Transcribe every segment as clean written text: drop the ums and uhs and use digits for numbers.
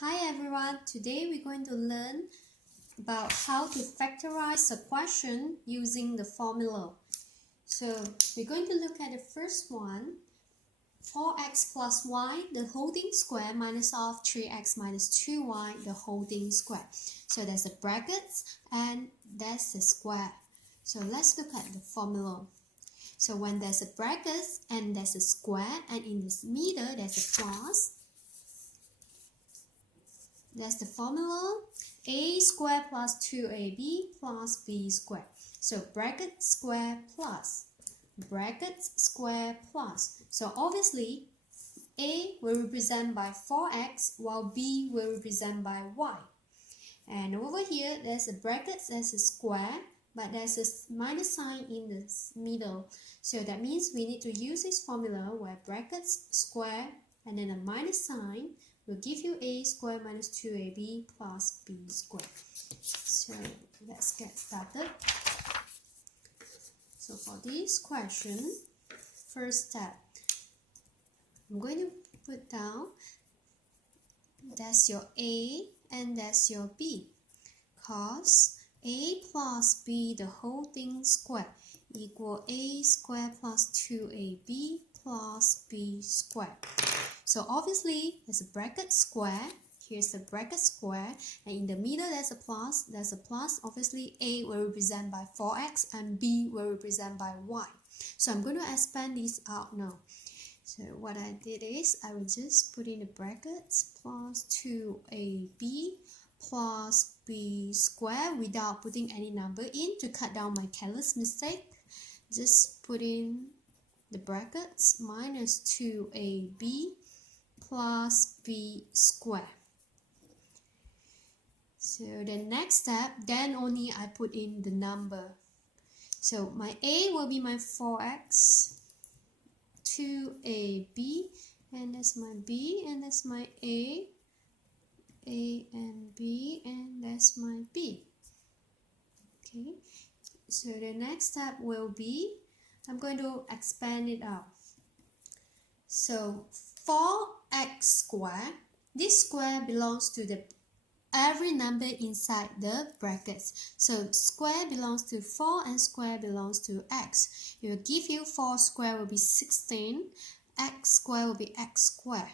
Hi everyone, today we're going to learn about how to factorize a question using the formula. So we're going to look at the first one, 4x plus y, the whole thing square minus of 3x minus 2y, the whole thing square. So there's a brackets and there's a square. So let's look at the formula. So when there's a brackets and there's a square and in the middle there's a plus, that's the formula, a squared plus 2ab plus b squared. So bracket square plus, brackets square plus. So obviously, a will represent by 4x while b will represent by y. And over here, there's a bracket, there's a square, but there's a minus sign in the middle. So that means we need to use this formula where brackets square and then a minus sign will give you a squared minus 2ab plus b squared. So let's get started. So for this question, first step, I'm going to put down that's your a and that's your b, cos a plus b the whole thing squared equal a squared plus 2ab plus b squared. So obviously, there's a bracket square, here's the bracket square, and in the middle there's a plus, obviously a will represent by 4x and b will represent by y. So I'm going to expand this out now. So what I did is, I will just put in the brackets plus 2ab plus b square without putting any number in to cut down my careless mistake. Just put in the brackets minus 2ab plus b square. So the next step, then only I put in the number. So my a will be my 4x, 2ab, and that's my b, and that's my a and b, and that's my b. Okay, so the next step will be, I'm going to expand it out. So 4x squared, this square belongs to the every number inside the brackets. So square belongs to 4 and square belongs to x. It will give you 4 square will be 16, x square will be x square.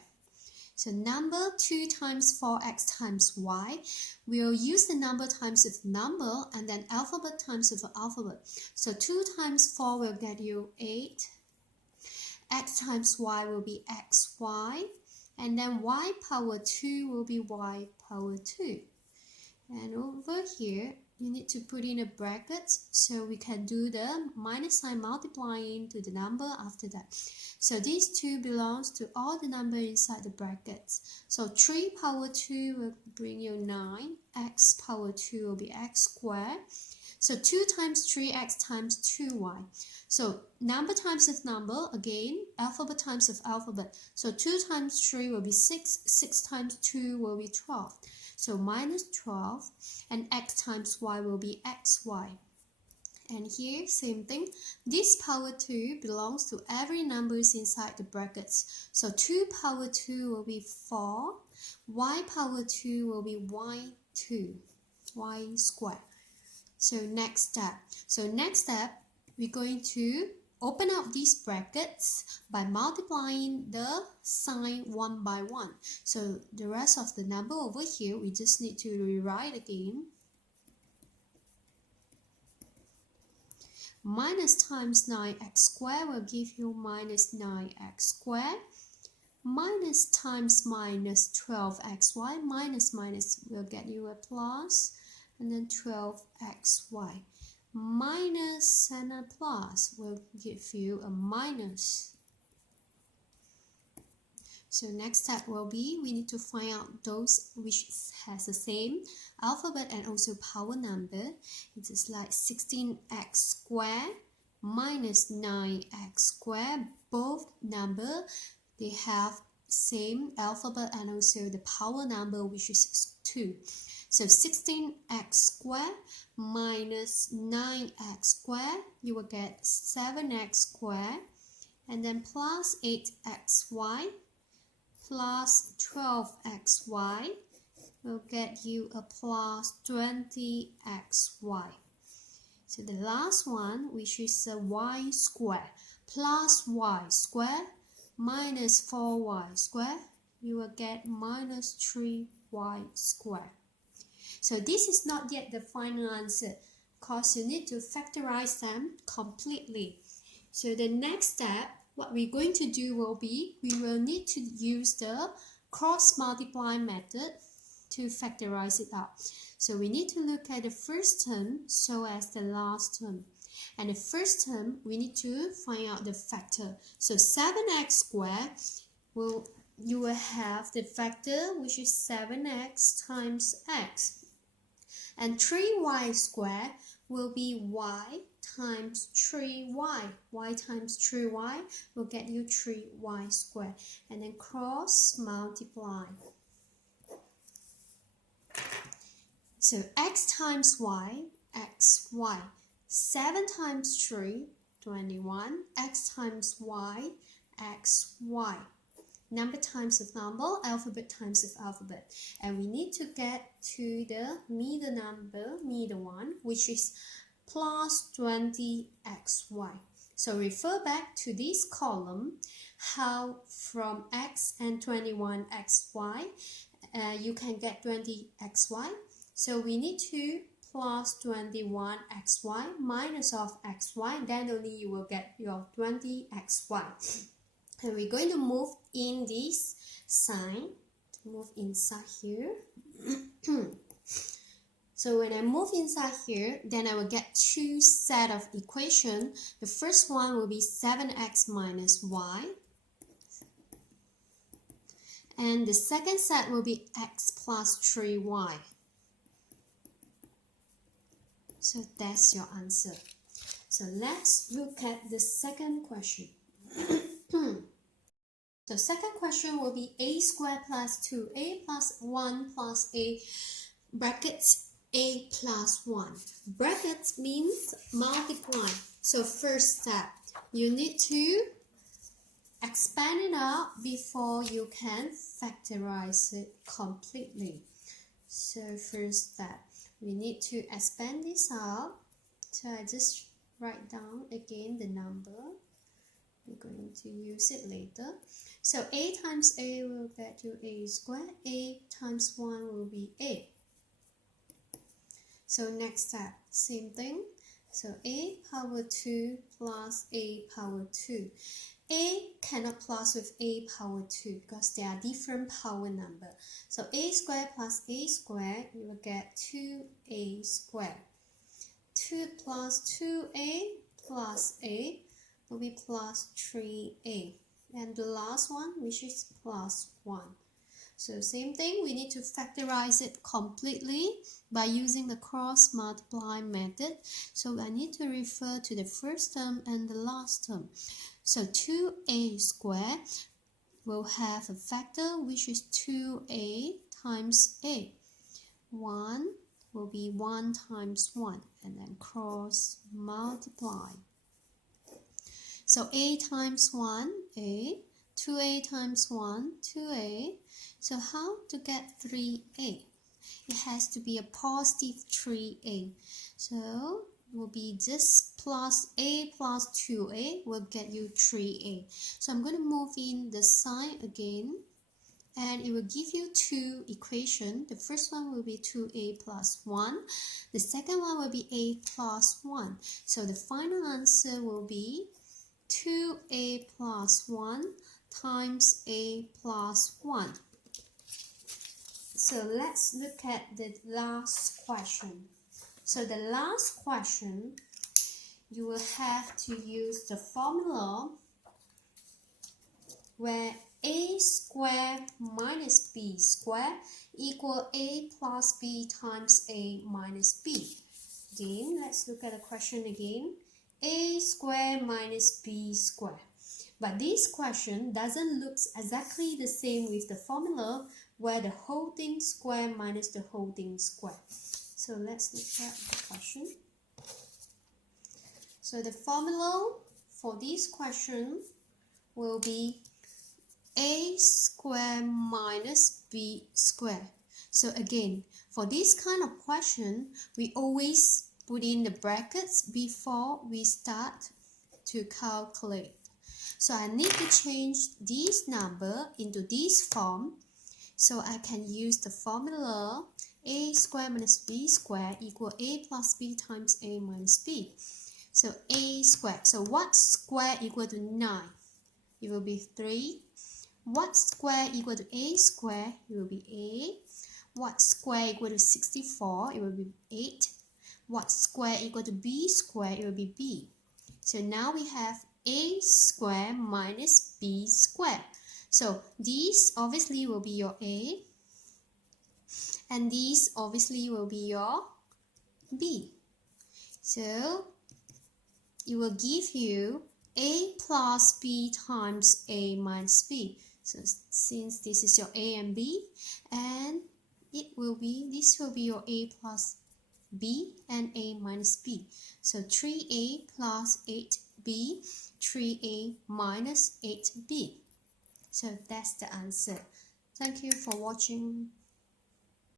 So number 2 times 4x times y, we'll use the number times with number and then alphabet times with alphabet. So 2 times 4 will get you 8. X times y will be xy, and then y power 2 will be y power 2. And over here, you need to put in a bracket so we can do the minus sign multiplying to the number after that. So these 2 belongs to all the number inside the brackets. So 3 power 2 will bring you 9, x power 2 will be x squared. So 2 times 3x times 2y. So number times with number, again, alphabet times with alphabet. So 2 times 3 will be 6, 6 times 2 will be 12. So minus 12, and x times y will be xy. And here, same thing, this power 2 belongs to every numbers inside the brackets. So 2 power 2 will be 4, y power 2 will be y2, y squared. So next step, we're going to open up these brackets by multiplying the sign one by one. So the rest of the number over here, we just need to rewrite again. Minus times 9x squared will give you minus 9x squared. Minus times minus 12xy, minus will get you a plus. And then 12xy. Minus and a plus will give you a minus. So next step will be, we need to find out those which has the same alphabet and also power number. It is like 16x squared minus 9x squared. Both number, they have same alphabet and also the power number, which is 2. So 16x squared minus 9x squared, you will get 7x squared, and then plus 8xy plus 12xy will get you a plus 20xy. So the last one, which is a y square, plus y square minus 4y square, you will get minus 3y square. So this is not yet the final answer, because you need to factorize them completely. So the next step, what we're going to do will be, we will need to use the cross multiply method to factorize it out. So we need to look at the first term so as the last term. And the first term, we need to find out the factor. So 7x squared, you will have the factor which is 7x times x. And 3y squared will be y times 3y. Y times 3y will get you 3y squared. And then cross multiply. So x times y, xy. 7 times 3, 21. X times y, xy. Number times of number, alphabet times of alphabet. And we need to get to the middle number, middle one, which is plus 20xy. So refer back to this column, how from x and 21xy, you can get 20xy. So we need to plus 21xy minus of xy, then only you will get your 20xy. And we're going to move in this sign, move inside here. So when I move inside here, then I will get two set of equations. The first one will be 7x minus y. And the second set will be x plus 3y. So that's your answer. So let's look at the second question. So second question will be a squared plus 2a plus 1 plus a brackets a plus 1. Brackets means multiply. So first step, you need to expand it out before you can factorize it completely. So first step, we need to expand this out. So I just write down again the number. We're going to use it later. So a times a will get you a squared. A times 1 will be a. So next step, same thing. So a power 2 plus a power 2. A cannot plus with a power 2 because they are different power number. So a squared plus a squared, you will get 2a squared. 2 plus 2a plus a will be plus 3a. And the last one, which is plus 1. So same thing, we need to factorize it completely by using the cross multiply method. So I need to refer to the first term and the last term. So 2a squared will have a factor which is 2a times a. 1 will be 1 times 1 and then cross multiply. So a times 1, a. 2a times 1, 2a. So how to get 3a? It has to be a positive 3a. So it will be this plus a plus 2a will get you 3a. So I'm going to move in the sign again. And it will give you two equations. The first one will be 2a plus 1. The second one will be a plus 1. So the final answer will be 2a plus 1 times a plus 1. So let's look at the last question. So the last question, you will have to use the formula where a squared minus b squared equal a plus b times a minus b. Again, let's look at the question again. A squared minus b squared. But this question doesn't look exactly the same with the formula where the whole thing squared minus the whole thing squared. So let's look at the question. So the formula for this question will be a squared minus b squared. So again, for this kind of question, we always put in the brackets before we start to calculate. So I need to change this number into this form. So I can use the formula a squared minus b squared equal a plus b times a minus b. So a squared. So what square equal to 9? It will be 3. What square equal to a square? It will be a. What square equal to 64? It will be 8. What square equal to b square? It will be b. So now we have a square minus b square. So these obviously will be your a, and these obviously will be your b. So it will give you a plus b times a minus b. So since this is your a and b, and this will be your a plus b and a minus b. So 3a plus 8b, 3a minus 8b. So that's the answer. Thank you for watching.